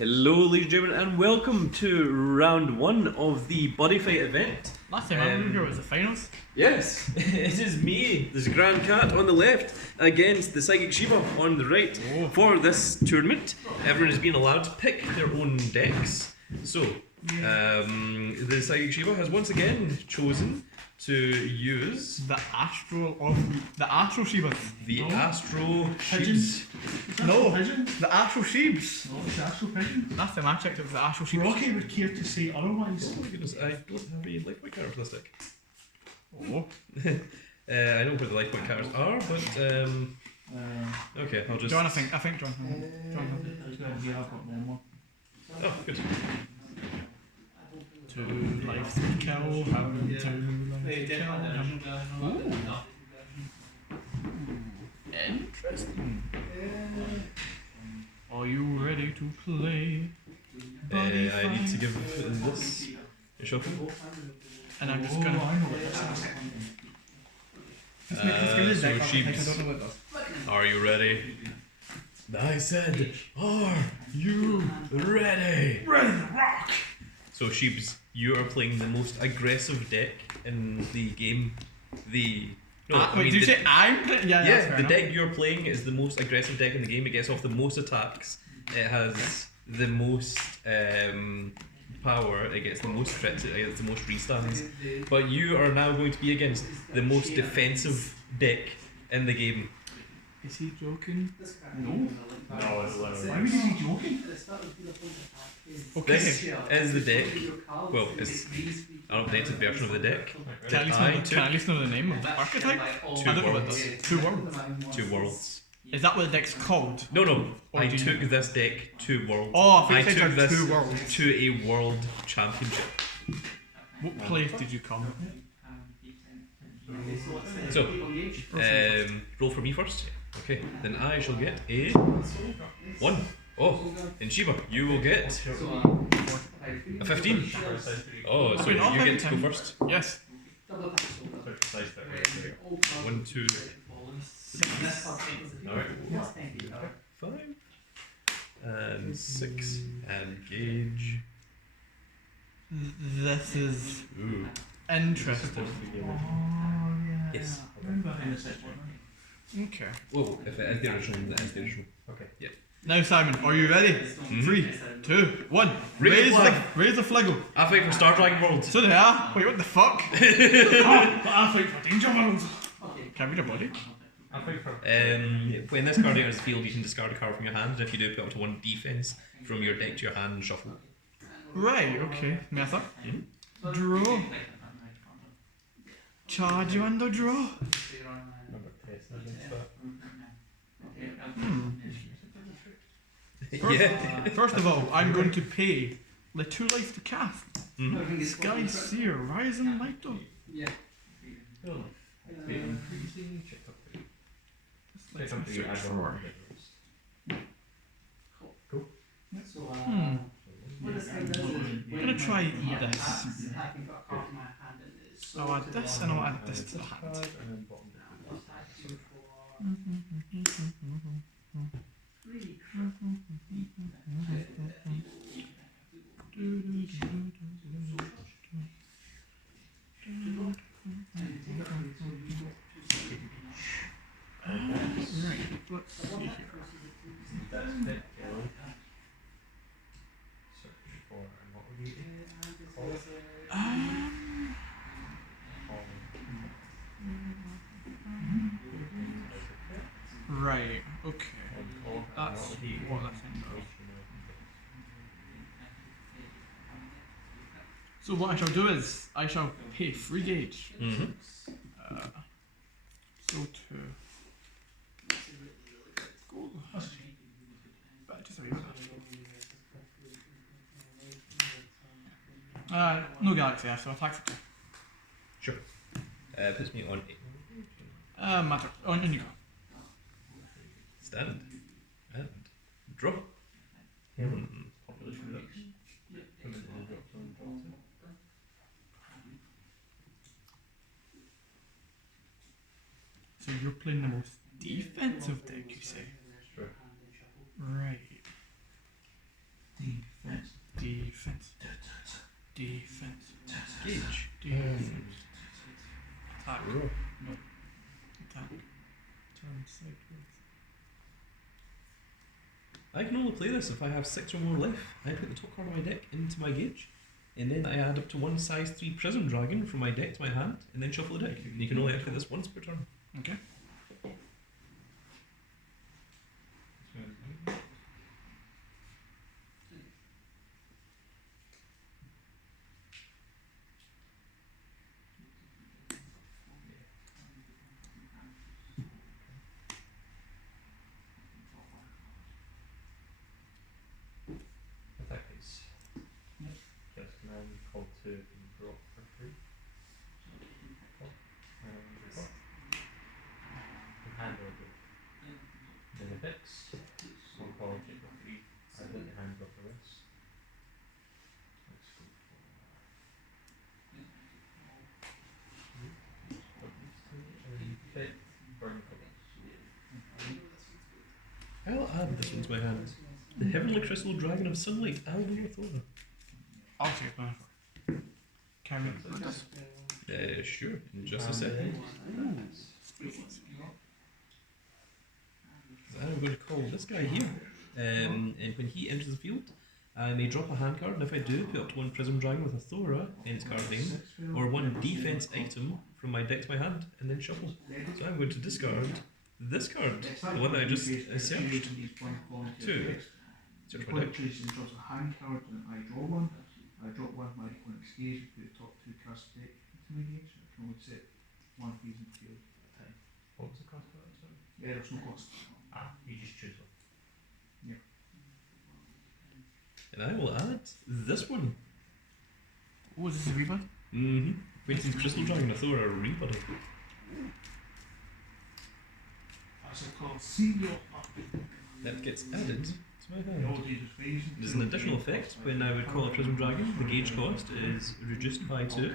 Hello ladies and gentlemen and welcome to round one of the Buddyfight event. Last time I remember it was the finals. Yes, it is me, this Grand Cat on the left against the Psychic Shiba on the right. For this tournament, everyone has been allowed to pick their own decks. So, the Psychic Shiba has once again chosen to use The Astro Shibas. the Astro Pigeons. Shibs. No, The Astro Shibs. no, it's Astro Pigeon. Last time I checked it was the Astro Shibs. Rocky would care to say otherwise. Oh my goodness, I don't have a life point card for this deck. Oh. I know where the life point cards are, but okay, I'll just. John, I think John. Yeah, I've got one more. Oh, good. 2 lives to kill, having 2 lives to kill. Ooh. Interesting. Are you ready to play? I need to give this a shuffle. And I'm just gonna. I know what this is. So sheeps, are you ready? I said, are you ready? Ready to rock! So sheeps, you are playing the most aggressive deck in the game. Wait, did you say I'm playing? Yeah, that's fair the enough. deck you're playing is the most aggressive deck in the game. It gets off the most attacks. It has the most power. It gets the most crits. It gets the most restands. But you are now going to be against the most defensive deck in the game. Is he joking? No. No, it's Why would you be joking? Okay. This is the deck. Well, it's an updated version of the deck. Can I at least know the name of the archetype? I don't know what worlds. this. 2 worlds. 2 worlds. Is that what the deck's called? No. Or I do you- took this deck to worlds. Oh, I I think took you said this 2 worlds. to a world championship. What place did you come? So, roll for me first. Okay, then I shall get a 1. Oh, and Shiba, you will get a 15. Oh, so Wait, not you get to go 15. first. Yes. 1, 2, 5, and 6, and gauge. This is Ooh, interesting. yes. Okay. Whoa, if it is the original, then it is the original. Okay. Yeah. Now, Simon, are you ready? 3, 2, 1. Raise the flag. Raise the flag. I fight for Star Dragon World. So they are. Wait, what the fuck? But I fight for Danger World. Can I read your body? When this card enters the field, you can discard a card from your hand, and if you do, put up to 1 defense from your deck to your hand and shuffle. Right, okay. Method. Draw. Charge you under draw. Yeah. First of all, I'm going to pay the 2 life to cast. Mhm. Sky Seer, Rising Lighter. This lets me search for. I'm gonna try this. I'll add this and I'll add this to the hand. Right, let's see here. Right, okay. That's what I think of. So what I shall do is, I shall pay 3 gauge. Mm-hmm. So to go. But just a wee bit. No Galaxy F, so attack for 2. Sure. Puts me on 8. Matter. On you go. Stand. And draw. So you're playing the most defensive deck, you say? Sure. Right. Defense. Gauge. Defense. Attack. Roar. Attack. Turn sideways. I can only play this if I have 6 or more life. I put the top card of my deck into my gauge, and then I add up to 1 size 3 Prism Dragon from my deck to my hand, and then shuffle the deck. And you can only activate this once per turn. Okay. Attack phase. Yep. Cast command, call to drop for free. Call. Drop. And hand over. Then effects. One call, check for free. I let the hand drop the rest. Let's go for. Put these two and fit. Burn colors. I'll add this one to my hand. The Heavenly Crystal Dragon of Sunlight, Athora. I'll take it. Can we put this? Sure, in just a second. So I'm going to call this guy here. And when he enters the field, I may drop a hand card, and if I do, put up to 1 Prism Dragon with Athora in its card name, or 1 defense item from my deck to my hand, and then shuffle. So I'm going to discard this card, the one that I just searched. 2. Search my deck. Tracy draws a hand card and I draw one. I drop one of my opponent's gauge, put the top 2 cards of the deck into my gauge. I can only set 1 phase in the field at a time. What was the cost of that? Sorry? Yeah, there's no cost. You just choose one. Yeah. And I will add this one. Oh, is this a rebirth? Mm-hmm. Quentin's Crystal Dragon, Athora, Rebuddy. That's a called Serial Up. That gets added to my hand. There's There's an additional effect when I would call a Prism Dragon. The gauge cost is reduced by 2.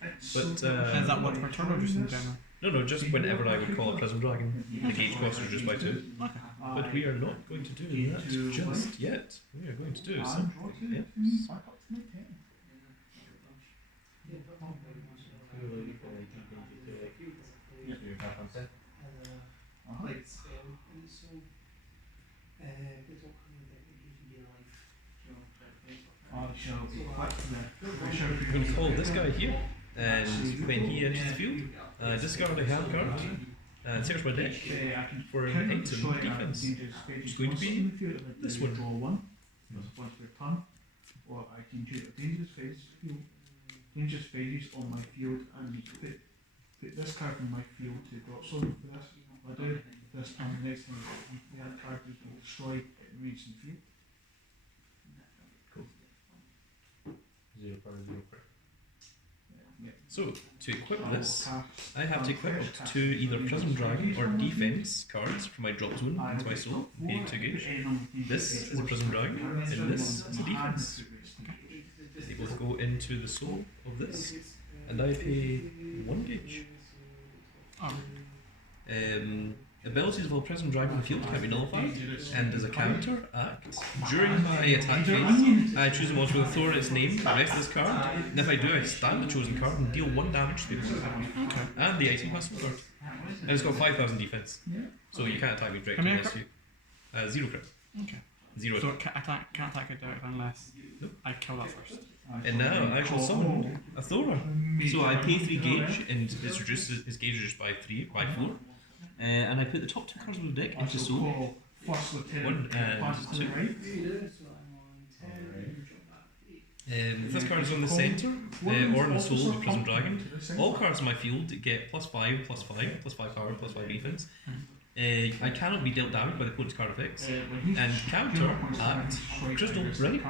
But Is that what per turn or just in general? no, just whenever I would call a Prism Dragon, the gauge cost is reduced by 2. Okay. But we are not going to do that just yet. We are going to do something else. I'm going to call this guy here, and when he enters the field, discard a hand card and search my deck for an item defense. It's going to be this one. Draw one. That's a point per turn. Or I can choose a dangerous phase field. Dangerous phases on my field and put this card in my field to drop something for this. If I do this and the next time that card is destroyed, it remains in the field. Cool. 0 power, 0 power. Yeah. So, to equip this, I have to equip up to 2 either Prism Dragon or defense cards from my drop zone into my soul, paying 2 gauge. This is a Prism Dragon, and this is a defense. They both go into the soul of this, and I pay 1 gauge. Oh. Abilities of all Prism Dragon in the field can be nullified, and as a counter act, during my attack phase, I choose a monster with Athora its name, the rest of this card, and if I do, I stand the chosen card and deal 1 damage to the opponent. Okay. And the item has card. And it's got 5,000 defense, so you can't attack me directly unless you... 0 crit. Okay. 0 So attack. can't attack it directly unless I kill that first. And now I shall summon Athora. So I pay 3 gauge, and it's reduced, his gauge is reduced by 4. And I put the top 2 cards of the deck into soul. 1 and 2. This card is on the centre, or in the soul of the Prism Dragon. All cards in my field get +5, +5, +5 power, +5 defense. I cannot be dealt damage by the opponent's card effects. And counter act Crystal Bright.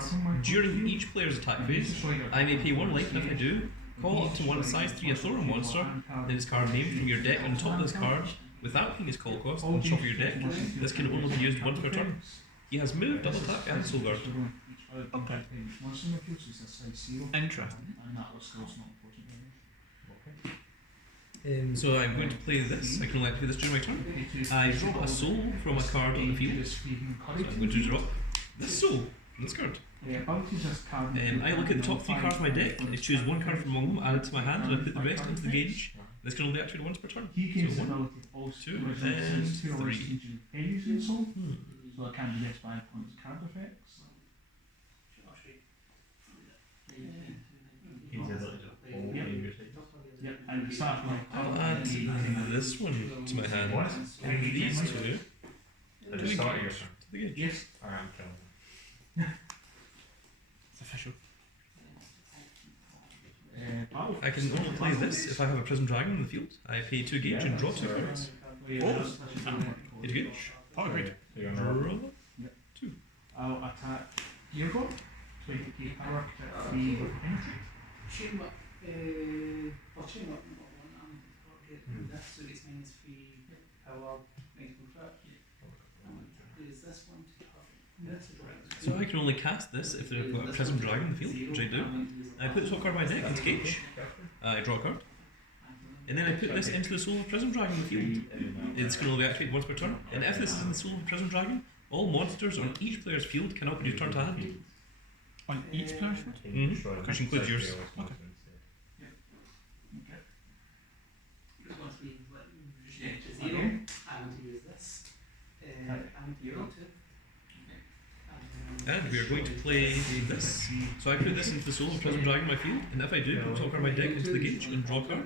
During each player's attack phase, I may pay 1 life, and if I do, call up to 1 size 3 Athora monster, then its card name from your deck on top of this card without paying its call cost and shuffle your deck. This can only be used once per turn. He has moved, double tap, and soul guard. Okay. Interesting. So I'm going to play this. I can only play this during my turn. I drop a soul from a card on the field. So I'm going to drop this soul Discard. Abilities this card. I look at the top 3 cards of my deck, I choose 1 card from among them, add it to my hand, and I put the rest into the gauge. This can only be activated once per turn. He gains So the 1, ability of also 2, original and 2 or 3. changing values in soul. So it can be this by points card effects. Yep, and the start of I'll add this one to my hand, and these 2 At the start of your turn. to the gauge. Yes. Alright, I'm killing them. It's official. Battle. I can only play this if I have a Prism Dragon in the field. I pay 2 gauge and draw 2 cards. Hit gauge. Oh, great. So you're gonna roll. Draw. I'll attack Geargo. 20k power, protect 3 with entry. Chain up, chain up, this, so it's minus 3 power, makes me crit. Is this one to target? So I can only cast this if they've got a Prism Dragon in the field, which I do. I put the top card of my deck into gauge. I draw a card. And then I put this into the Soul of Prism Dragon in the field. It's going to only be activated once per turn. And if this is in the Soul of Prism Dragon, all monsters on each player's field cannot be returned to hand. On each player's field? Mhm. Which includes yours. Okay. Because once we restrict to 0, I want to use this. I want to use 2. And we are going to play this. So I put this into the Soul of Prism Dragon in my field, and if I do, put the top card of my deck into the gauge and draw a card.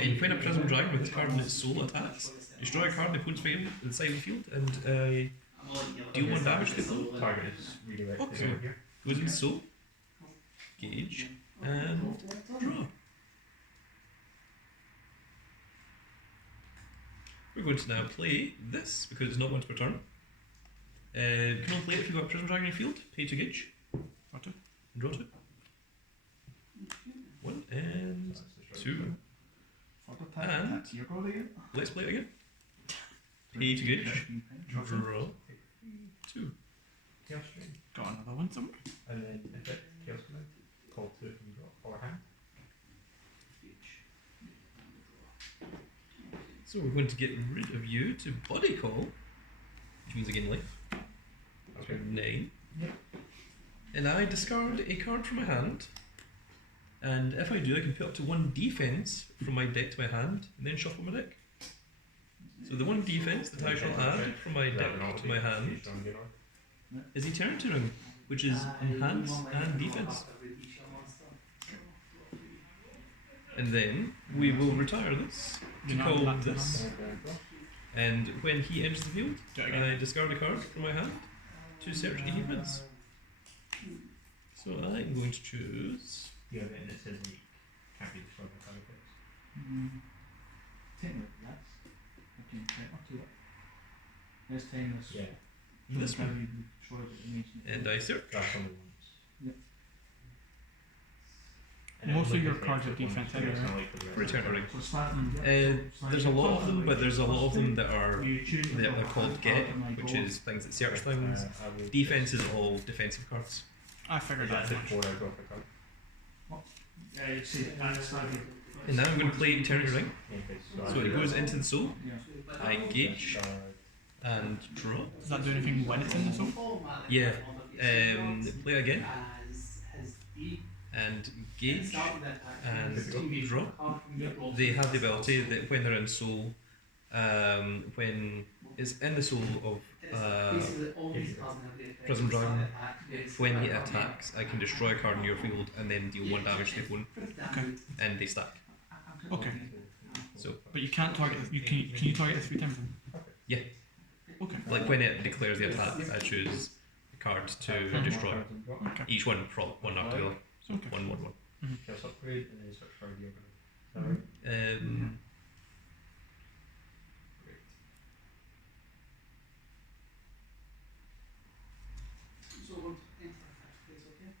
And when a Prism Dragon with this card in its soul attacks, destroy a card in the opponent's field at the side of the field and deal 1 damage to the opponent. Target is redirected Okay. over here. Goes into soul, gauge, and draw. We're going to now play this because it's not once per turn. You can only play it if you've got a Prism Dragon in your field. Pay 2 gauge. Draw 2. And draw 2. 1 and 2. And let's play it again. Pay 2 gauge. Draw 2. Chaos Drain. Got another one somewhere. And then if it Chaos Command, call 2 from your hand. So we're going to get rid of you to Body Call, which means I gain life. That's Okay. 9. Yep. And I discard a card from my hand. And if I do, I can put up to 1 defense from my deck to my hand, and then shuffle my deck. So the 1 defense that I shall add from my deck to my hand is Eternal Tuning, which is enhance and defense. And then we will retire this to You know, call back to this. hand. And when he enters the field, Do it again. I discard a card from my hand to search any events. So I'm going to choose. Yeah, then it says like, can't be destroyed by card effects. Technically, that's. I can take up to it. This time, this. Yeah, This one. You destroyed it, it makes me- And I search. that's only once. Yep. And Most then of your like cards the are defense so it's anyway. not like the rest For of the eternity. cards. So starting, There's a lot of them, but there's a lot of them that are You choose the that are top called card get, of my which board. is things that search things. I will- Defense is all defensive cards. I figured That's that. it 4 I draw for card. You see, that's starting. And now I'm going to play Eternity Ring. Okay, So it goes into the soul. Yeah. I gauge and draw. Does that do anything when it's in the soul? Yeah. Play again and gauge and draw. They have the ability that when they're in soul, when it's in the soul of Prism Dragon, when he attacks, I can destroy a card in your field and then deal 1 damage to the opponent, Okay. and they stack. Okay. So, But you can't target. You can you target it 3 times? Then? yeah. Okay. Like when it declares the attack, I choose a card to destroy. Okay. Each one prop 1 after the other. So Okay. 1, 1, 1. Chaos Upgrade and then search for the organ. Is that right? Great. So we'll enter that place, okay?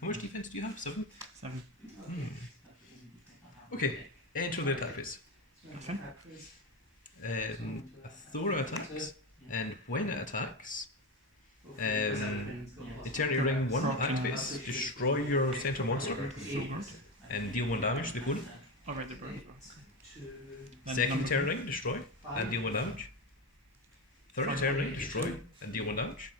How much defense do you have? 7? 7. Okay, enter the attack phase. That's fine. Athora attacks, and when it attacks, Eternity Ring 1 activates. Destroy your center monster and deal 1 damage to the opponent. Alright, they're burned. Second Eternity Ring, destroy and deal 1 damage. Third Eternity Ring, destroy and deal 1 damage.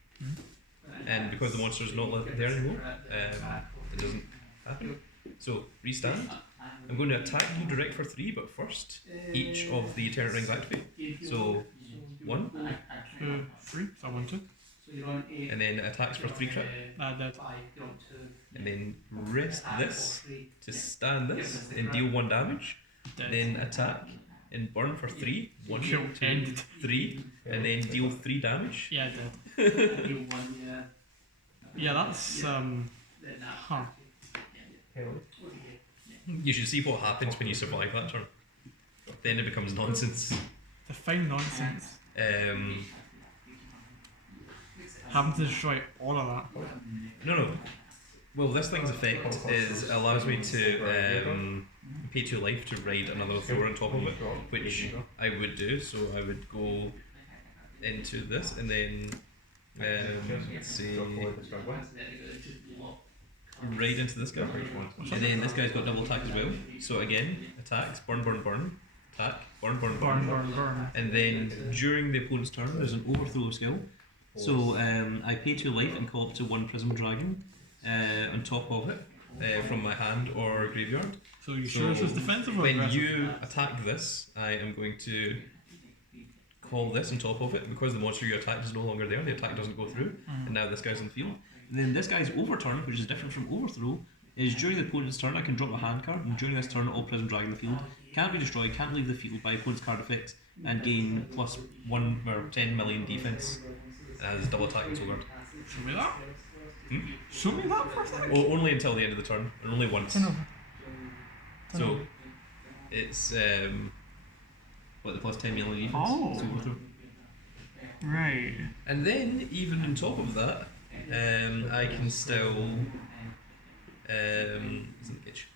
And because the monster is not there anymore, it doesn't happen. So, restand. I'm going to attack you direct for 3, but first, each of the Eternity Rings activate. So, 1. 3, so 1, 2. And then attacks for 3 crit. Dead. And then rest this to stand this and deal 1 damage. Dead. Then attack and burn for 3. 1, Kill 2, ended. 3. And then deal 3 damage. Yeah, dead. Yeah, that's, huh. You should see what happens when you survive that turn. Then it becomes nonsense. Define nonsense. Having to destroy all of that. No. Well, this thing's effect is allows me to pay 2 life to ride another Athora on top of it, which I would do. So I would go into this and then let's see, ride into this guy, and then this guy's got double attack as well. So again, attacks, burn, attack, burn, and then during the opponent's turn, there's an overthrow skill. So I pay 2 life and call up to 1 Prism Dragon on top of it from my hand or graveyard. So you sure this is defensive or when aggressive? you attack this, I am going to call this on top of it. Because the monster you attacked is no longer there, the attack doesn't go through, and now this guy's on the field. And then this guy's overturn, which is different from overthrow, is during the opponent's turn I can drop a hand card, and during this turn all Prism Dragon in the field can't be destroyed, can't leave the field by opponent's card effects, and gain plus 1 or 10 million defense. It has double attack and soul guard. Show me that. Show me that for a second. Oh, only until the end of the turn, and only once. So it's what, the plus 10 million defense. Oh. So overthrow. Right. And then even on top of that, I can still isn't itch.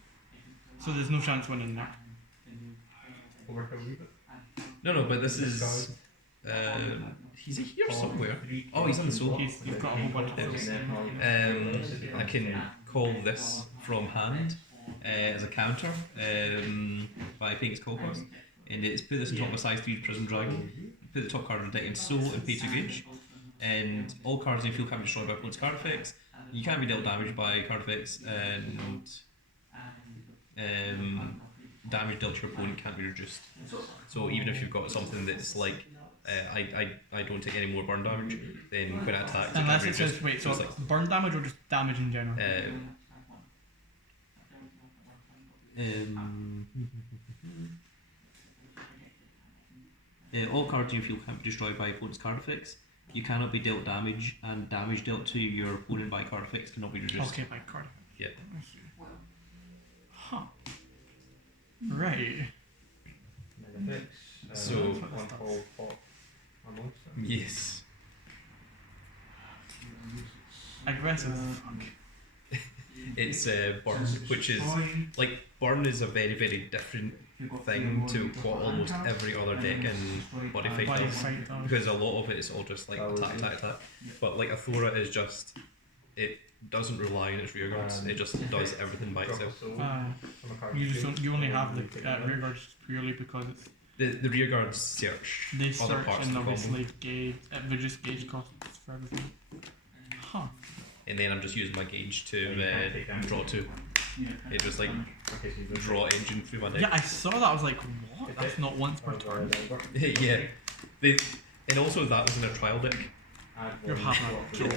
So there's no chance winning that. No, but this is he's here somewhere. Oh, he's on the soul. He's got a whole bunch of those. I can call this from hand as a counter by paying its call cost, and it's put this on top of a size 3 Prism Dragon. Put the top card on the deck in soul and pay 2 gauge. And all cards in your field can be destroyed by opponent's card effects. You can't be dealt damage by card effects, and damage dealt to your opponent can't be reduced. So even if you've got something that's like I don't take any more burn damage, then when I attack, Unless it says, wait, so like, burn damage or just damage in general? All cards in your field can't be destroyed by opponent's card effects. You cannot be dealt damage, and damage dealt to your opponent by card effects cannot be reduced. Okay, by card. Yeah. I see. Huh. Right. So, yes. Aggressive. Fuck. It's burn, which is like burn is a very, very different thing to what almost every other deck in Buddyfight does. Buddyfight does. Because a lot of it is all just like attack. But like Athora is just, it doesn't rely on its rear guards. It just does everything by itself. You only have the rear guards purely because it's The rear guards search they other search parts and of the obviously combo, gauge reduce gauge costs for everything. Huh. and then I'm just using my gauge to draw 2. It just like draw engine through my deck. Yeah, I saw that. I was like, what? That's not once per turn. Yeah, and also that was in a trial deck. You're having a joke.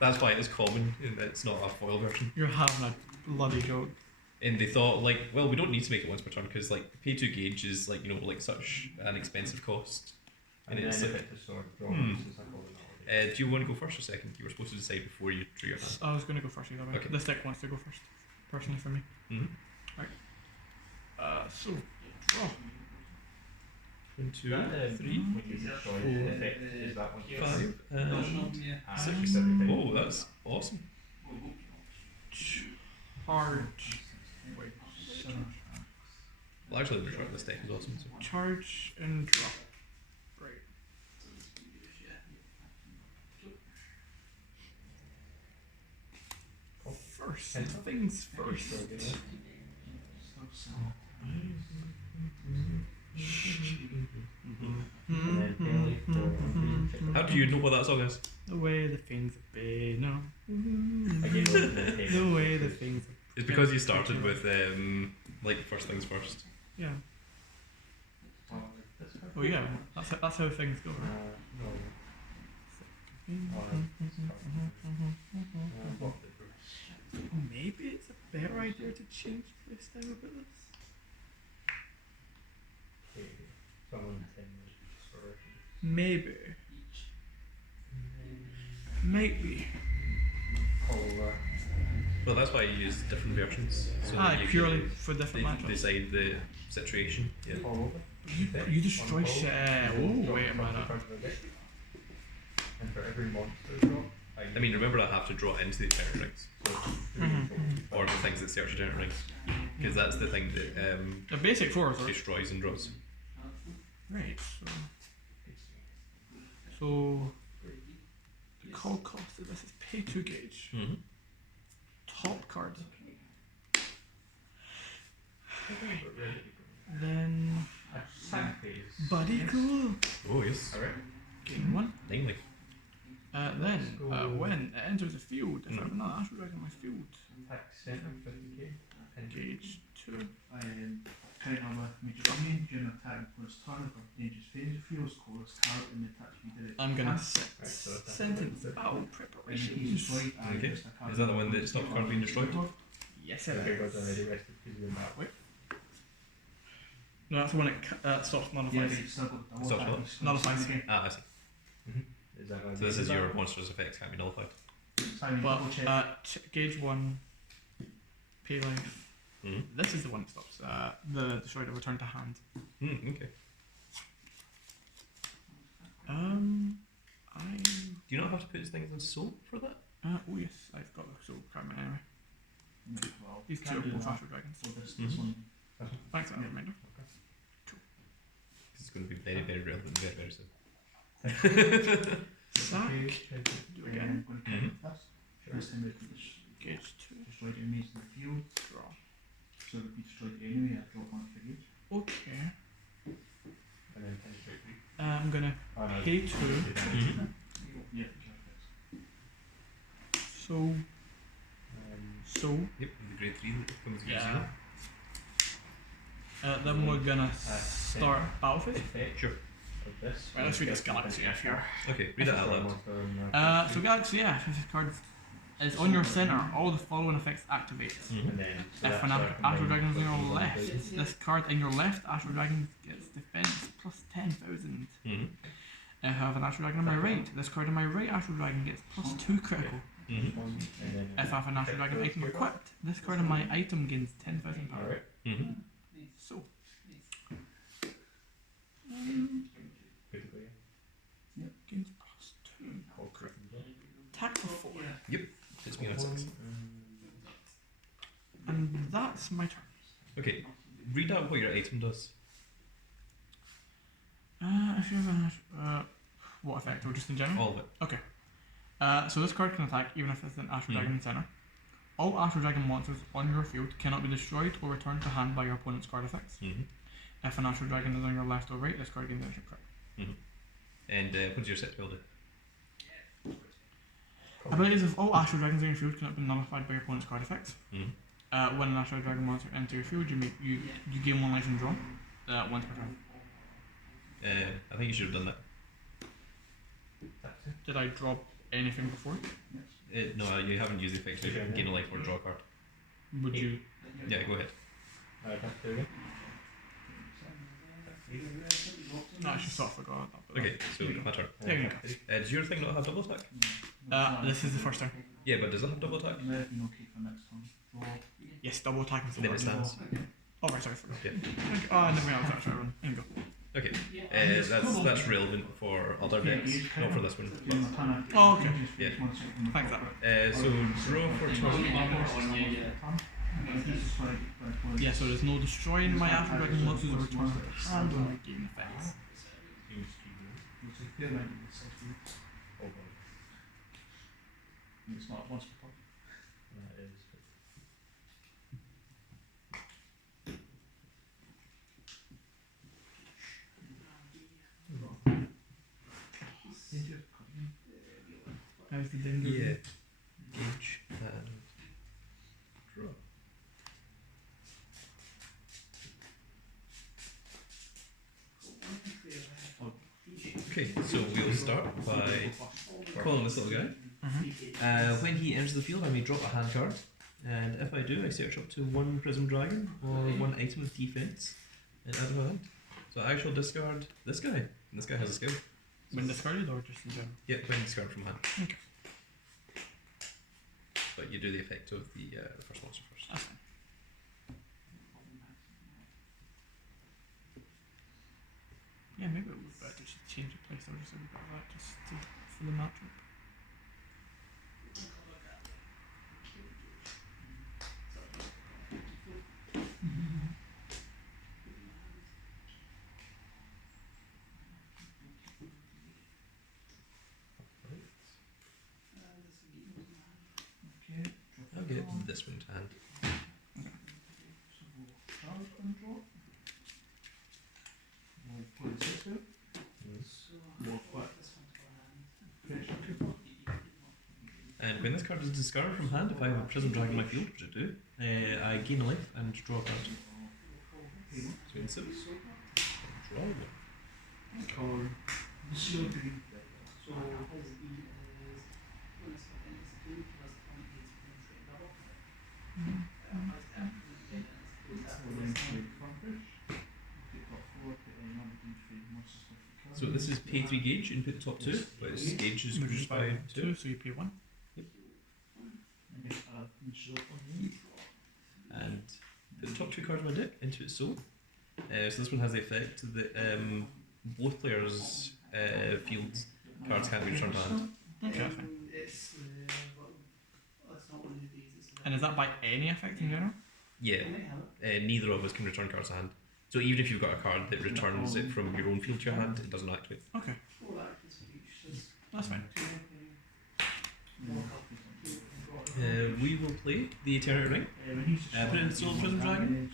That's why it's common, and it's not a foil version. You're having a bloody joke. And they thought like, well, we don't need to make it once per turn because like pay 2 gauge is like, you know, like such an expensive cost. And it's like, do you want to go first or second? You were supposed to decide before you drew your hand. I was going to go first either way. Okay. This deck wants to go first, personally for me. Mm-hmm. Right. So, draw. 1, 2, 3, 4, 5, and 6. Oh, that's awesome. Charge. Wait. Well, actually, the return of this deck is awesome. So. Charge and draw. Right. first things first. Stop selling. How do you know what that song is? The way the things have been, no. I gave up the tape. The way the things. It's because you started with like first things first. Yeah. Oh, this one? Oh yeah. That's how things go. No. Maybe it's a better idea to change playstyle a bit. Okay, someone 10 sorry. Maybe. Maybe. Over. Well, that's why you use different versions. So that you Purely can, for different they can matchups. decide the situation. Yeah. All over. You destroy shit. Oh, wait a minute. And for every monster drop, I mean, remember I have to draw into the eternal rings, Mm-hmm. or the things that search eternal rings, because that's the thing that The basic force, right? destroys and draws. Right, so the call cost of this is pay 2 gauge. Mm-hmm. Top card. Then Buddy cool. Oh yes. Alright. Gain 1. Namely. Then when it enters the field, if I have another Astro Dragon in my field, Attack center 50k. gauge 2. Kind of a major domain during attack opponent's turn if a dangerous phase feels called as card in the attack speed direct. I'm gonna Right, so that's sentence battle When preparations. he's destroyed, Okay. just a card Is that the one that stops card being destroyed? Yes, Okay, sir. goes already rested because you're in that way. No, that's the one that stops Yeah, but nullifies. he's still got double Stop attack, what? he's still Nullifies. again. Ah, I see. Is that gonna So this be is that your one? monster's effects can't be nullified. Simon, But double check. gauge 1, pay life. Mm-hmm. This is the one that stops the destroyer to return to hand. Okay. Do you not have to put his things in soul for that? Oh yes, I've got the soul fragment anyway. Well, These two can't are do both that Astro Dragons. for this Mhm. one. Thanks for that reminder. It's going to be very, very relevant very, very soon. Sack. Okay, Do and again. I'm going to count it first. First time we can Gauge 2. destroyed enemies in the field, Draw. so if we destroyed the enemy, I drop one for you. Okay. And then penetrate three. I'm gonna Oh, no, pay 2. Mm-hmm. Yeah, So. Yep, the grade 3 that comes with Yeah. Then we're gonna start battle phase. effect Sure. of this. Right, let's read this Galaxy F here. Okay, read it out loud. So Galaxy F, if this card is on your center, all the following effects activate. Mm-hmm. And then, so If that's an how I Astro combine Dragon is on what your you left, want to do. this card in your left Astro Dragon gets defense plus 10,000. Mm-hmm. If I have an Astro Dragon on my right, this card on my right Astro Dragon gets plus 2 critical. Mm-hmm. And then If I have an Astro Dragon item equipped, this card on my item gains 10,000 power. Alright. Mm-hmm. So. Critically, Gains plus 2. all critical. Attack for 4. It's me on 6. And that's my turn. Okay, read out what your item does. If you have an what effect, or just in general? All of it. So this card can attack even if it's an Astro Dragon in center. All Astro Dragon monsters on your field cannot be destroyed or returned to hand by your opponent's card effects. Mm-hmm. If an Astro Dragon is on your left or right, this card gains extra crit. And what does your set spell do? Abilities of all Astro Dragons on your field cannot be nullified by your opponent's card effects. Mm-hmm. When an Astro Dragon monster enters your field, you gain 1 life and draw once per turn. I think you should have done that. That's it. Did I drop anything before? No, you haven't used the effects. You gain a life or draw a card. Would you? Yeah, go ahead. That's it again. No, I just sort of forgot that. But Okay, so my turn. There you go. Does your thing not have double attack? This is the first turn. Yeah, but does it have double attack? And let me know keep for next time. Draw. Yes, double attack is the Then it word. stands. Oh right, sorry, I forgot. Yeah. Oh, I never realised that. Sorry, everyone. There you go. Okay, that's relevant for other decks, not for this one. During my turn, I Oh, okay. dangerous phase Yeah. monster from the Thanks, top. So draw for turn. If this is like opponent- Yeah, so there's no destroying my Astro Dragon monsters or return to the hand when I gain effects. It's a fair amount of 60. Oh, boy. It's not once per turn. That is. Dangerous cutting. How's the danger? Yeah. Gauge and draw. Okay, so we'll start by calling this little guy. When he enters the field, I may drop a hand card, and if I do, I search up to one Prism Dragon or one item of defense and add to my hand. So I shall discard this guy, and this guy has a skill. When discarded or just in general? Yeah, when discard from hand. Okay. But you do the effect of the first monster first. That's fine. Yeah, maybe it would be better to just change the place or just a bit of that just to, for the matchup. Okay. I'll get this one to hand. So we'll charge and draw. We'll play this out. We'll put pressure cooker. And when this card is discarded from hand, if I have a Prism Dragon in my field, which I do, I gain a life and draw a card. So in 6, draw one. Or the seal green. So his E is when it's two plus 28 penetrate double. We'll then play Farfish. Take off 4, put in another D3 monsters with the card. So this is pay 3 gauge, input top 2, but its gauge is reduced by 2. So you pay 1. And make a neutral on you. And put the top 2 cards of my deck into its soul. So this one has the effect that both players' fields cards can't be returned to hand. Okay, that's fine. It's not one of these. And is that by any effect in general? Yeah, neither of us can return cards to hand. So even if you've got a card that returns it from your own field to your hand, it doesn't activate. Okay, that's fine. We will play the Eternity Ring. Put it in the Soul of Prism Dragon.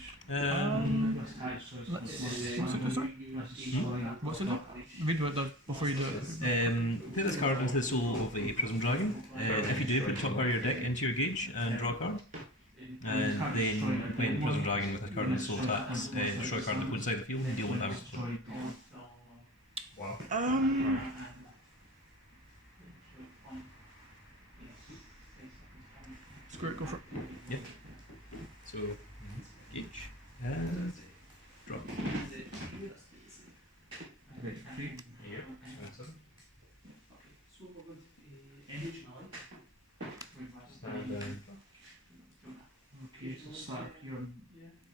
What's it do, sorry? What's it do? Read what it does before you do it. Put this card into the Soul of a Prism Dragon. If you do, put the top part of your deck into your gauge and draw a card. And then when Prism Dragon with a card in the Soul attacks, destroy a card that puts inside the field and deal 1 damage. Wow. Screw it, go for it. So, gauge and drop. So we're going to engage Okay, so start here on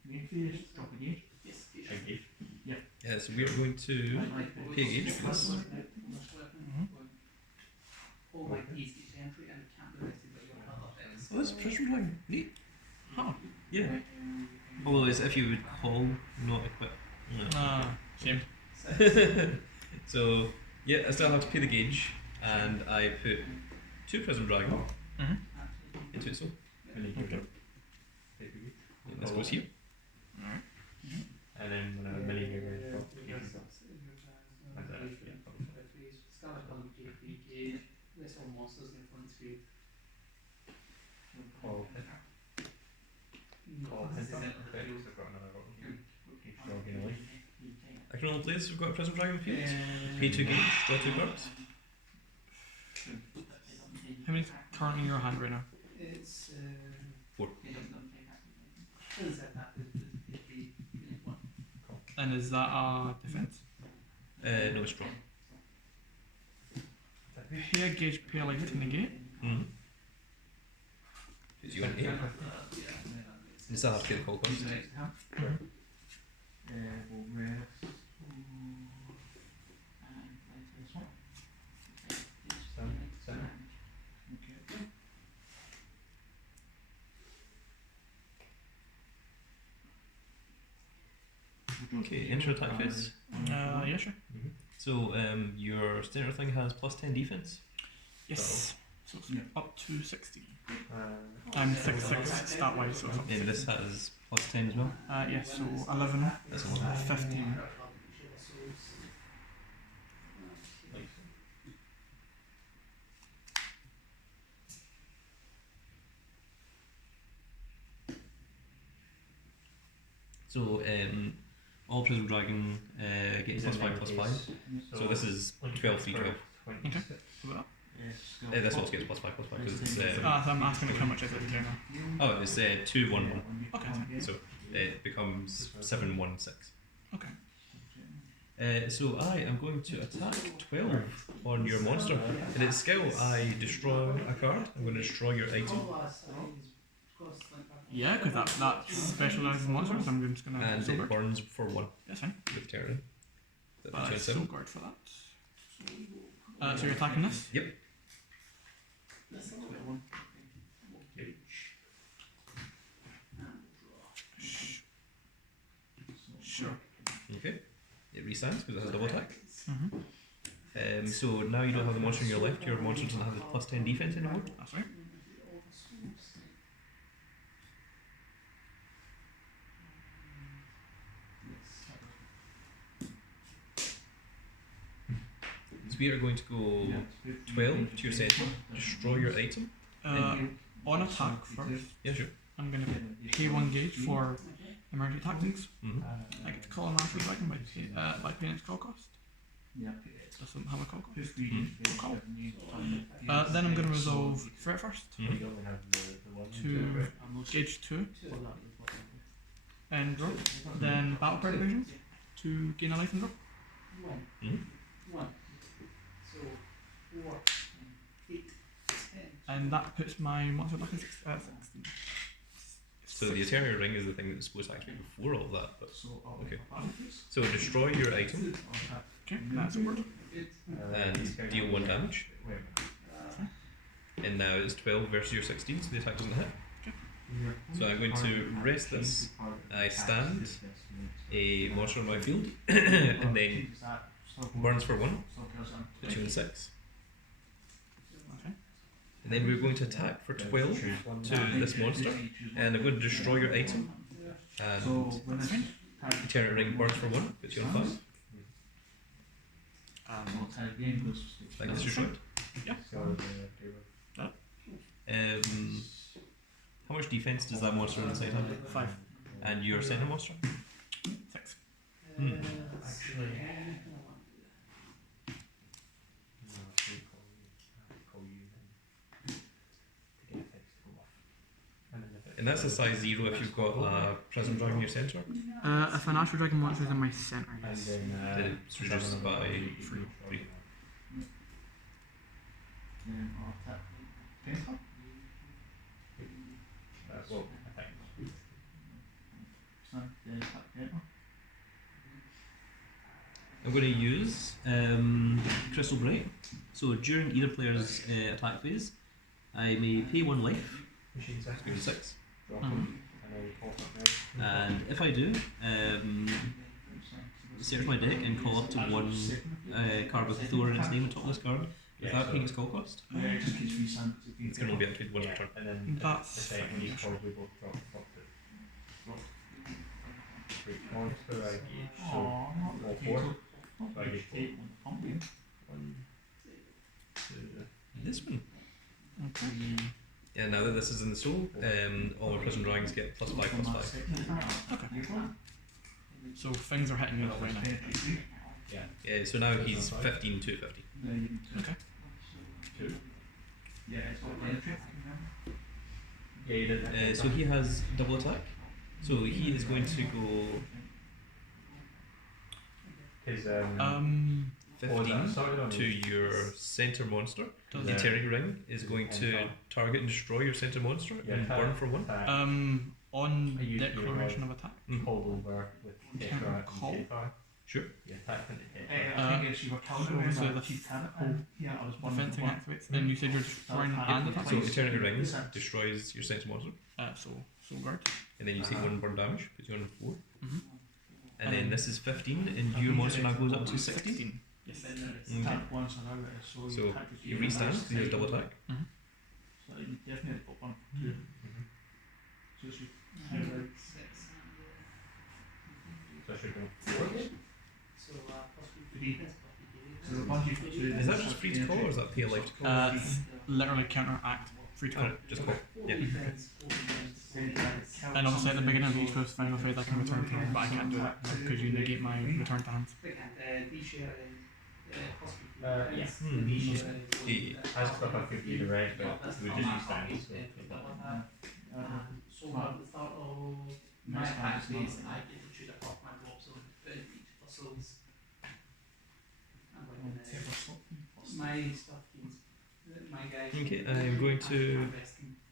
main phase, drop a gauge. Yes, Yeah, so we are going to pay a gauge for this. All my keys each entry and it can't be listed by your other things. Oh, this is Prism Dragon. Neat. Huh. Yeah. Although it's if you would call, not equip. No. Ah, shame. So, yeah, I still have to pay the gauge, and I put 2 Prism Dragon into it, so. Okay. And this goes here. Alright. And then when I mini game drop. Rest all monsters in the front field. Call hit. Call hit. This is it. Okay, so I've got another one. Draw gain a life. I can only play this, we've got a Prism Dragon in the field. Pay 2 gauge, draw 2 cards. How many currently in your hand right now? It's 4. doesn't set that. It'd be one. And is that a defense? No, it's draw. Pay a gauge, pay a life to negate. Mm-hmm. It's you and 8. You still have to pay the call cost. We'll rest. This one. 7. Okay. Okay, enter attack phase. Yeah, sure. So, your standard thing has plus 10 defense. Yes. So it's up to 16. I'm 6'6" stat wise, so it's up to And this has plus 10 as well. yes, so 11, That's 11. 15. So all Prism Dragon get +5/+5. So this is 12, 3, 12. Okay. So that. This also gets +5/+5 because it's So I'm asking like how much is it again? it's 2, 1, 1. Okay. So it becomes 7, 1, 6. Okay. So I am going to attack 12 on your monster. In its skill, I destroy a card. I'm going to destroy your item, Yeah, because that specialises in monsters. I'm just gonna. and it burns for 1 That's fine. with Terran. But I still guard for that. So you're attacking this? Yep. Sure. Okay. It restands because it has double attack. Mm-hmm. So now you don't have the monster on your left. Your monster doesn't have the +10 defense anymore. That's right. So we are going to go 12 to your center, destroy your item. On attack first, Yeah, sure. I'm gonna pay 1 gauge for emergency tactics. Mm-hmm. I get to call an Astro Dragon by paying its call cost. Doesn't have a call cost. Then I'm gonna resolve threat first to gauge 2 and draw. Then battle card division to gain a life and draw. And that puts my monster back at 16. So the Eternal Ring is the thing that's supposed to activate before all of that. But okay. So destroy your item Okay, that's a word. and deal 1 damage. And now it's 12 versus your 16, so the attack doesn't hit. So I'm going to rest this. I stand a monster on my field, and then burns for 1, puts you in 6. And then we're going to attack for 12 to this monster, and I'm going to destroy your item. And Eternal Ring burns for 1, puts you on 5. Like this, your shot. Yeah. How much defense does that monster inside have? 5. And your center monster? 6. And that's a size 0 if you've got a Prism Dragon in your center. If an Astro Dragon monster is in my center, yes. Then it's reduced by 3. I'm going to use Crystal Bright. So during either player's attack phase, I may pay 1 life, it's going to 6. And if I do, search my deck and call up to 1 card with Athora in its name on top of this card without paying its call cost. It's going to be activated 1 return. That's fine. This one. Okay. Yeah, now that this is in the soul, all our Prism Dragons get +5/+5. Okay. So things are hitting you right now. Yeah, so now he's 15 to 50. Okay. So he has double attack. So he is going to go 15 to your center monster. The Eternal Ring is going to target and destroy your center monster and burn for 1. On declaration of attack. Hold over with Call. Sure. So the fencing activates. And you said you're destroying and So attacking. Eternal Ring destroys your center monster, So guard. and then you take 1 burn damage, puts you on 4. Mm-hmm. And then this is 15, and your monster now goes up to 16. Yes. Okay. So he restands because he has double attack. Mhm. So you definitely got 1 for 2. So it's your highlight. So I should go 4 again? So, possibly 3. defense, but he gave So the bungee for 2. Is that just free to call or is that pay a life to call? It's literally counteract, free to call. Alright, just call. Yeah. And obviously at the beginning of each most final phase I can return to hand, but I can't do that because you negate my return to hands. Yes. Yeah. I just thought I could either range, but we just use standards. So at the start of my attack phase, I get to choose a card from my drop zone to put in each fossils. And my stuff gains. My guy. Okay, I'm going to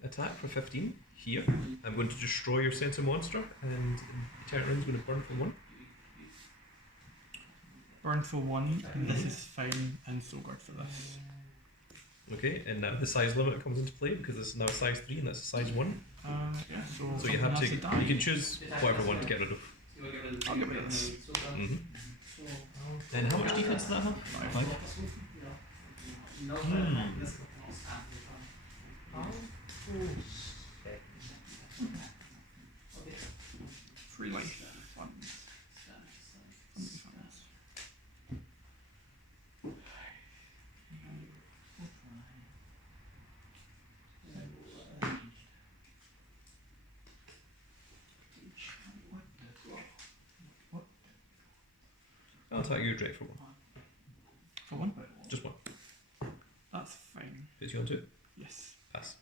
attack for 15 here. I'm going to destroy your sensor monster, and Eternal is going to burn for 1. Burn for 1, and this is fine, and so good for this. Okay, and now the size limit comes into play because this is now a size 3 and that's a size 1. Yeah, So you have to, you can choose whatever one to get rid of. I'll get rid of this. Mm-hmm. And how much defense does that have? 5. Free life. Fun. I'll attack you direct for 1. For 1? Just 1. That's fine. Puts you on 2. Yes. Pass.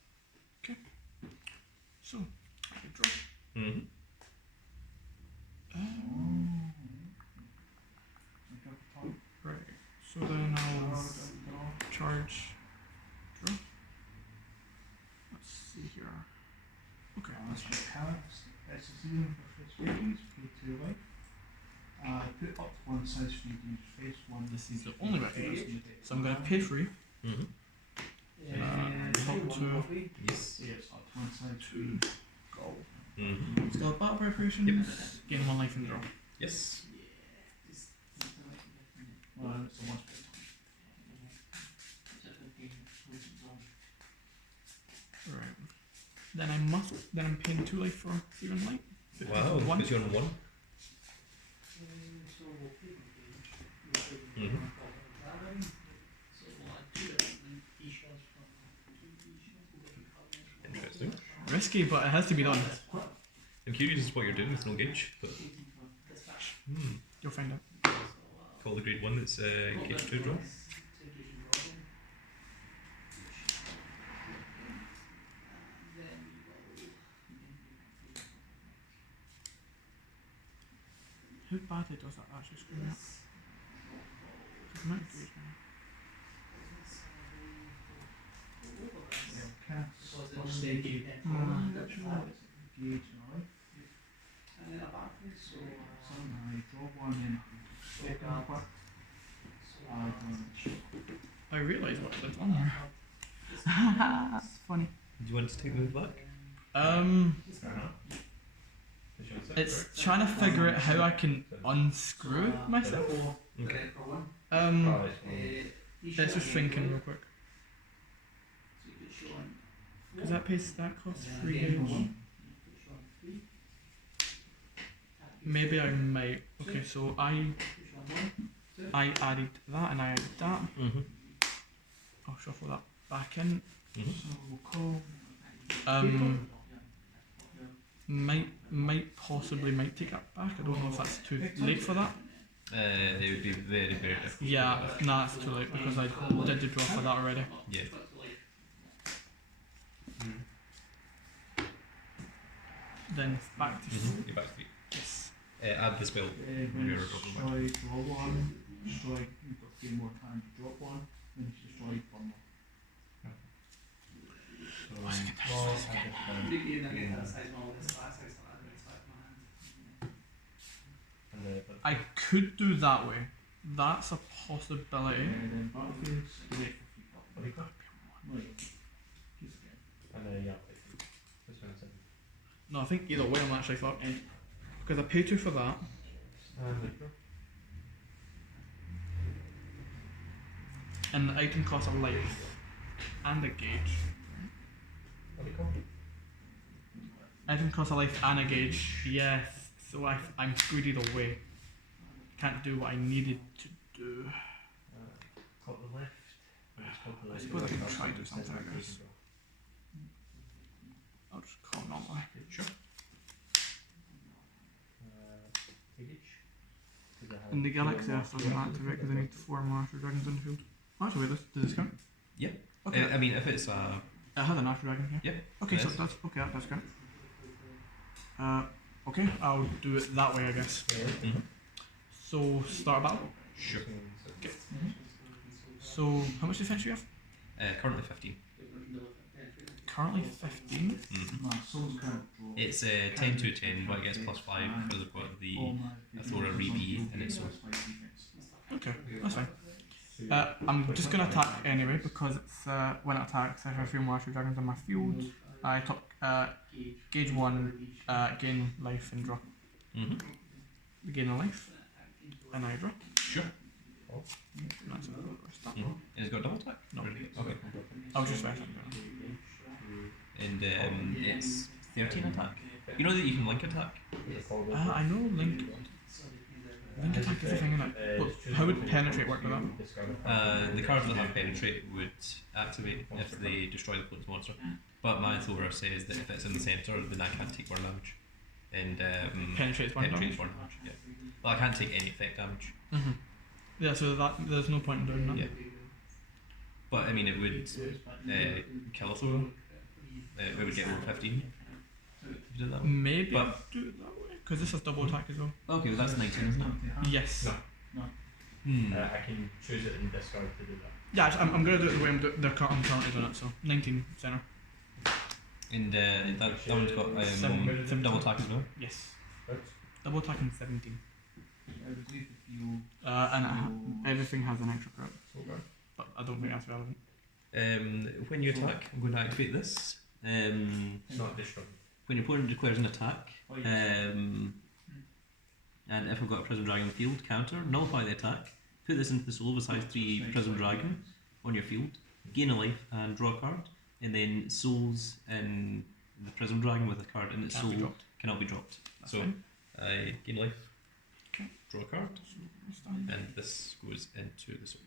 So, I draw. Mm-hmm. Right. So then I'll charge. Draw. Let's see here. Okay. That's your cards. It's a 0 for first ratings, pay 2 life. Put up to 1 size for you to use face 1. This is the only way I can do this. So I'm going to pay 3. Mm-hmm. Top 2. Yes. Yes, up to 1 size for you. Go. Mm-hmm. Still have battle preparations. Yep. Gain 1 life and draw. Yes. Well, it's a 1 space. Right. Then I'm paying 2 life for 3 on light. Wow, 1. puts you on 1. Mm-hmm. Interesting. Risky, but it has to be done. I'm curious as to what you're doing with no gauge, but You'll find out. call the grade 1 that's gauge 2 draw. How badly does that actually screw me up? Does it not do it now? Gauge and life. I draw 1 and I quick. I realise what I've done there. That's funny. Do you want to take the move back? It's trying to figure out how I can unscrew myself. Okay. Let's just thinking real quick. Because that costs 3 gauge. Maybe I might. Okay, so I added that and I added that. Mm-hmm. I'll shuffle that back in. Mm-hmm. So we'll call. Might possibly take that back. I don't know if that's too late for that. It would be very, very difficult. Yeah, nah, it's too late because I did the draw for that already. Yeah. Then back to Mm-hmm. You're back to 3. yes. Add the spell. Then destroy, draw 1. Destroy, you've got 3 more times to drop 1. Then destroy 1 more. I could do that way. That's a possibility. And then battlefield, great for free. No, I think either way I'm actually fucked. Because I pay 2 for that. And the item costs a life. And a gauge. Item costs a life and a gauge. Yes. So I'm screwed either way. Can't do what I needed to do. Top the left. I suppose I can try to do something, I guess. I'll just call normally. Sure. In the Galaxy F doesn't activate because I need 4 more Astro Dragons in the field. Oh, actually, wait, does this count? Yeah. Okay. I mean, if it's It has an Astro Dragon here. yeah. Okay, so Yes. that's okay. That's good. Okay, I'll do it that way, I guess. Mhm. So start a battle. Sure. So how much defense do you have? Currently 15. Currently 15. Mhm. My soul's current draw. It's 10 to 10, but it gets +5 because I've got the Athora Rebi in its soul. Okay, that's fine. I'm just gonna attack anyway because it's when it attacks, I have 3 more Astro Dragons on my field. I took gauge 1, gain life and draw. Gain a life, and I draw. Sure. That's a start. And it's got double attack? No. Okay. I was just writing. And it's 13 attack. You know that you can link attack? I know Link attack is a thing, innit? But how would penetrate work with that? The cards that have penetrate would activate if they destroy the opponent's monster. But my Athora says that if it's in the centre, then I can't take burn damage. And Penetrates burn damage? burn damage, yeah. Well, I can't take any effect damage. Yeah, so there's no point in doing that. Yeah. But I mean, it would kill Athora. It would get over 15 if you did that. Maybe But- I'll do it that way because this has double attack as well. Okay, well that's 19, isn't it? Yes. No. Hmm. I can choose it and discard to do that. Yeah, I'm gonna do it the way I'm currently doing it. So 19 center. And that one's got Seven. double attack as well. Yes. Right. Double attack and 17. Everything to feel. And everything has an extra crit, Okay. but I don't think that's relevant. When you attack, I'm going to activate this. It's not destroyed. When your opponent declares an attack, and if I've got a Prism Dragon on the field, counter, nullify the attack, put this into the soul of a size 3 Prism Dragon on your field, gain a life and draw a card, and then souls in the Prism Dragon with a card in its Can't be soul dropped. cannot be dropped. That's So fine. I gain life, Okay. draw a card, That's fine. and this goes into the soul.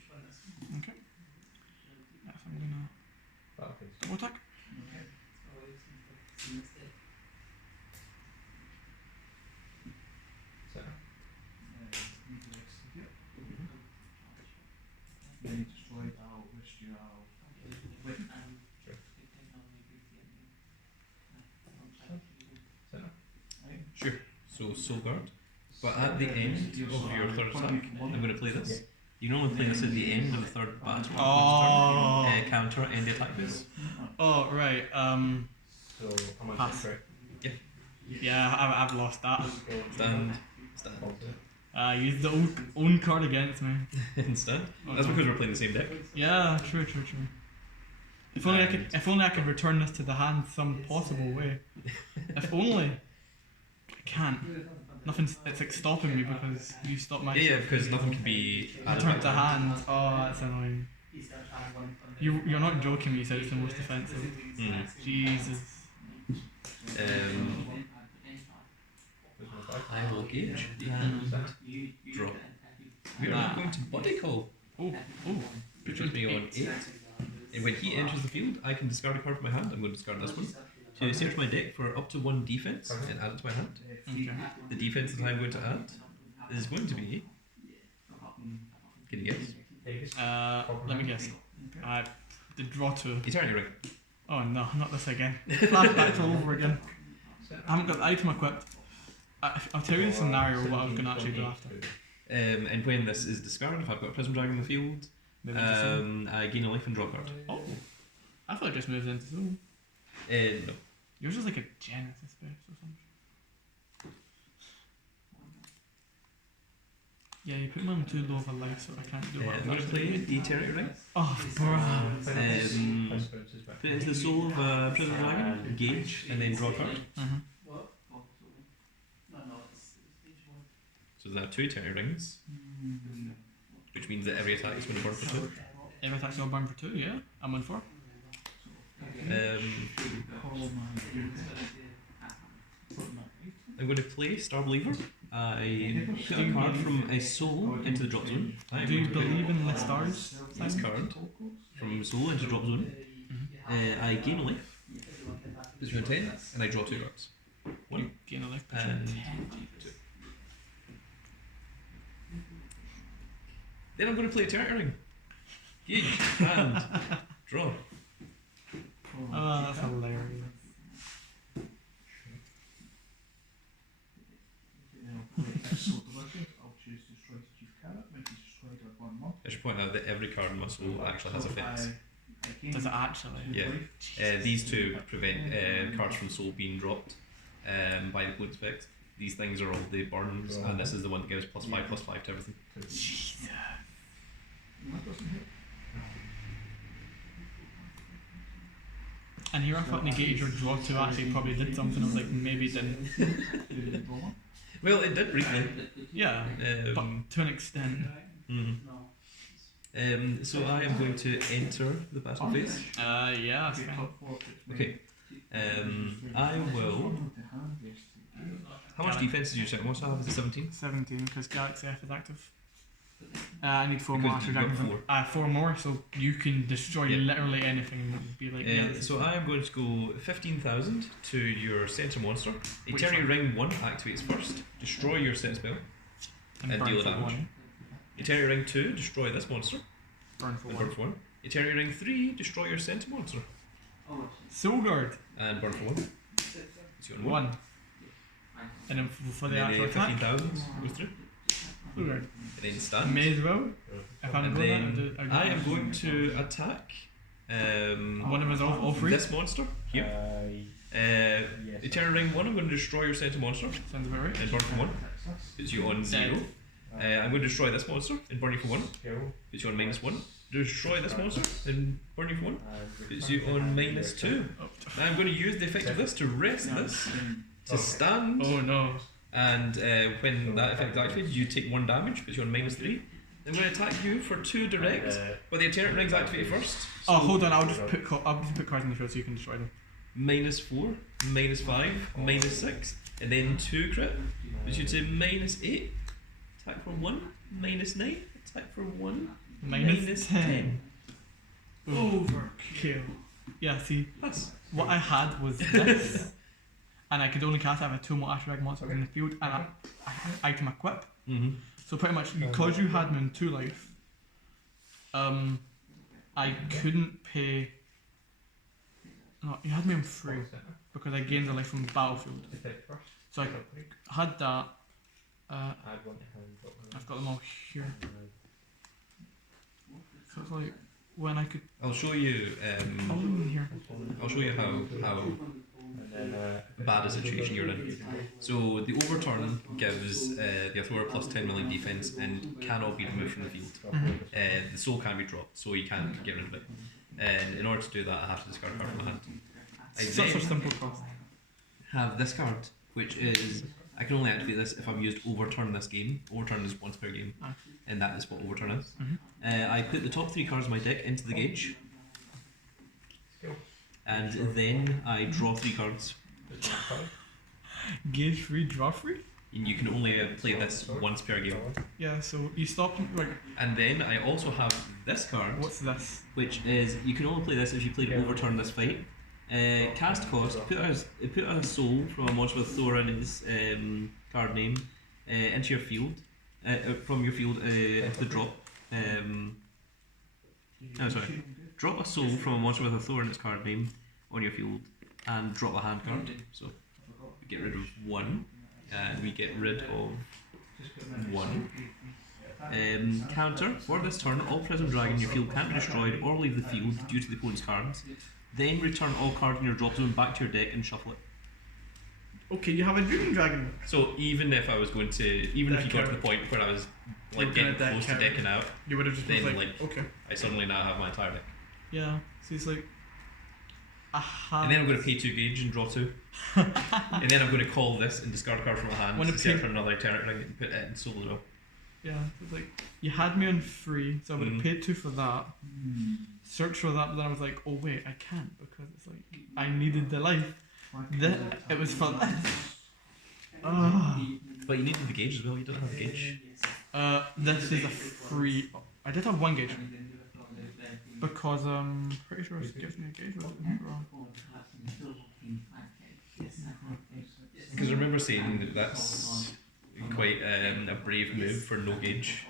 Okay. Yes, I'm gonna Battlefield. double attack. Center. Then you destroy it out, which you are. Center. Sure. So soul guard. But at the end of your third attack, I'm going to play this. You normally play this at the end of the third battle. Oh. Counter end the attack phase. Oh right. So I'm on Pass. center. Yeah, I've lost that. Stand. Use the own card against me. Instead. That's because we're playing the same deck. Yeah, true. If only I could return this to the hand some possible way. If only. I can't. Nothing's. It's like stopping me because you stopped my. Yeah, because nothing can be added Return back to hand. Oh, that's annoying. You're not joking when you said it's the most defensive. Jesus. I will gauge and draw. We are now going to body call. Oh. Which puts me on 8. And when he enters the field, I can discard a card from my hand. I'm going to discard this one. To search my deck for up to 1 defense and add it to my hand. Okay. The defense that I'm going to add is going to be. Can you guess? Let me guess. The draw 2. Eternity Ring. Oh no, not this again. Flashbacks all over again. I haven't got the item equipped. I'll tell you the scenario what I was going to actually do after. And when this is discarded, if I've got a Prism Dragon in the field, Move into Soul. I gain a life and draw a card. Oh, I thought it just moves into Soul. No. Yours is like a Genesis base or something. Yeah, you put me on too low of a life, so I can't do what I'm I'm going to actually play doing. the Eternity Ring. Oh, bruh. Put it into the soul of a Prism Dragon, gauge, and then draw a card. So there are 2 Eternity Rings, which means that every attack is going to burn for 2. Every attack's gonna burn for 2, yeah? I'm on 4. I'm going to play Star Believer. I put a card from a soul into the drop zone. Do you believe in the stars? This card from soul into drop zone. I gain a life. Puts me on 10, and I draw 2 cards. 1 Gain a life. and 2. Then I'm going to play Eternity Ring. Gauge, and draw. Oh, that's hilarious. So delicious. I'll choose destroy the chief carrot. Make it destroyed or 1 month. I should point out that every card in my soul actually has effects. Does it actually? Yeah. These two prevent cards from soul being dropped by the opponent's effects. These things are all the burns, and this is the one that gives +5/+5 to everything. Jesus. That doesn't help. And here I thought negated your draw 2 actually probably did something. I was like, maybe it didn't. Well, it did briefly. Yeah, but to an extent. So I am going to enter the battle phase. Yeah. That's fine. Okay. I will. How much defense did you check? What do I have? Is it 17? 17, because Galaxy F is active. I need 4 Because more Astro you've got Dragons. 4 more, so you can destroy literally anything. That would be like, So I am going to go 15,000 to your center monster. Eternity Ring 1 activates first. Destroy your set spell. And burn deal for damage. 1. Eternity Ring 2, destroy this monster. Burn for And 1. burn for 1. Eternity Ring 3, destroy your center monster. Soul Guard. And burn for 1. So you 1. And then for the and actual then attack. 15,000 goes through. Soul Guard. And then stand. May as well. If I'm And going then I am going to attack one of us all 3. this monster here. Eternity Ring 1, I'm going to destroy your center monster Sounds about right. and burn for 1. Puts you on 0. I'm going to destroy this monster and burn you for 1. Puts you on -1. Destroy this monster and burn you for 1. Puts you on -2. Now I'm going to use the effect of this to rest this, to stand, Oh no. and when that effect is activated, you take 1 damage, puts you on -3. I'm going to attack you for 2 direct, but the Eternity Ring's activated first. Oh, hold on, I'll just put cards in the field so you can destroy them. -4, -5, -6, and then 2 crit, which you to -8, attack for 1, -9, attack for 1, -10. Overkill. Yeah, see, That's what I had was this, and I could only cast it with 2 more Astro Dragon monsters in the field, and I item equip. So pretty much, because you had me on 2 life, I couldn't pay. No, you had me on 3 because I gained a life from the battlefield. So I had that. I've got them all here. So it's like when I could. I'll show you. All in here. I'll show you how bad a situation you're in. So the overturn gives the Athora plus 10 million defense and cannot be removed from the field. The soul can be dropped, so you can't get rid of it. And in order to do that, I have to discard a card from my hand. I Such a then simple cost. have this card, which is I can only activate this if I've used overturn this game. Overturn is once per game, and that is what overturn is. I put the top 3 cards of my deck into the gauge, and then I draw 3 cards. Gauge free, draw free? And you can only play this once per game. Yeah, so you stop. Like, And then I also have this card, what's this? which is you can only play this if you played overturn this fight. Cast cost, put a soul from a monster with Athora in its card name into your field, from your field into the drop. Drop a soul from a monster with Athora in its card name on your field and drop a hand card. So we get rid of 1 and we get rid of 1. Counter, for this turn, all Prism Dragon in your field can't be destroyed or leave the field due to the opponent's cards. Then return all cards in your drop zone back to your deck and shuffle it. Okay, you have a Dream Dragon. So even if I was going to, even if you got to the point where I was like getting close to decking out, you would have just then been like okay. I suddenly now have my entire deck. Yeah, so it's like, And then I'm going to pay 2 gauge and draw 2. And then I'm going to call this and discard a card from my hand When to it search pay- for another Eternity Ring and put it in solo draw. Yeah, so it's like, you had me on 3, so I would have paid 2 for that. Search for that, but then I was like, oh wait, I can't because it's like, I needed the life. It was for this. But you needed the gauge as well. You didn't have the gauge. This is a free. I did have one gauge. Because I'm pretty sure it gives me a gauge. Because I remember saying that that's quite a brave move for no gauge.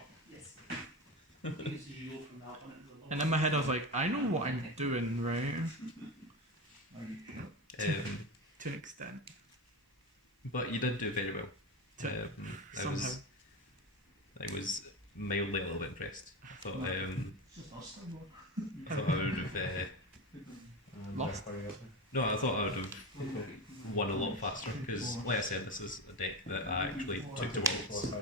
And in my head I was like, I know what I'm doing, right? To an extent. But you did do very well. Somehow. I was mildly a little bit impressed. I thought I would have Lost? no, I thought I would have won a lot faster because, like I said, this is a deck that I actually took to Worlds.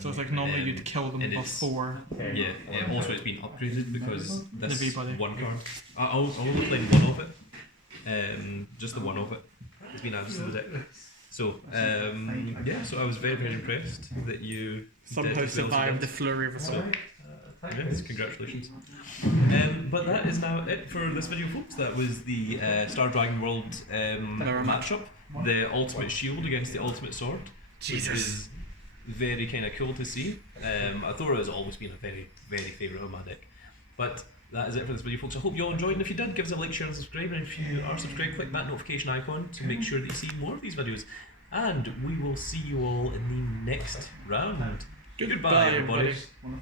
So it's like normally you'd kill them and it's- before. Yeah, also it's been upgraded because this The V-Buddy. one card. I'll only play one of it. Just the one of it has been added to the deck. So so I was very, very impressed that you Somehow did as well as you survived the did. flurry of assault. Yes, congratulations. But that is now it for this video, folks. That was the Star Dragon World matchup. The Ultimate Shield against the Ultimate Sword. Jesus. Which is very kind of cool to see. Athora has always been a very, very favourite of my deck. But that is it for this video, folks. I hope you all enjoyed, and if you did, give us a like, share and subscribe, and if you are subscribed, click that notification icon to make sure that you see more of these videos. And we will see you all in the next round. Goodbye everybody.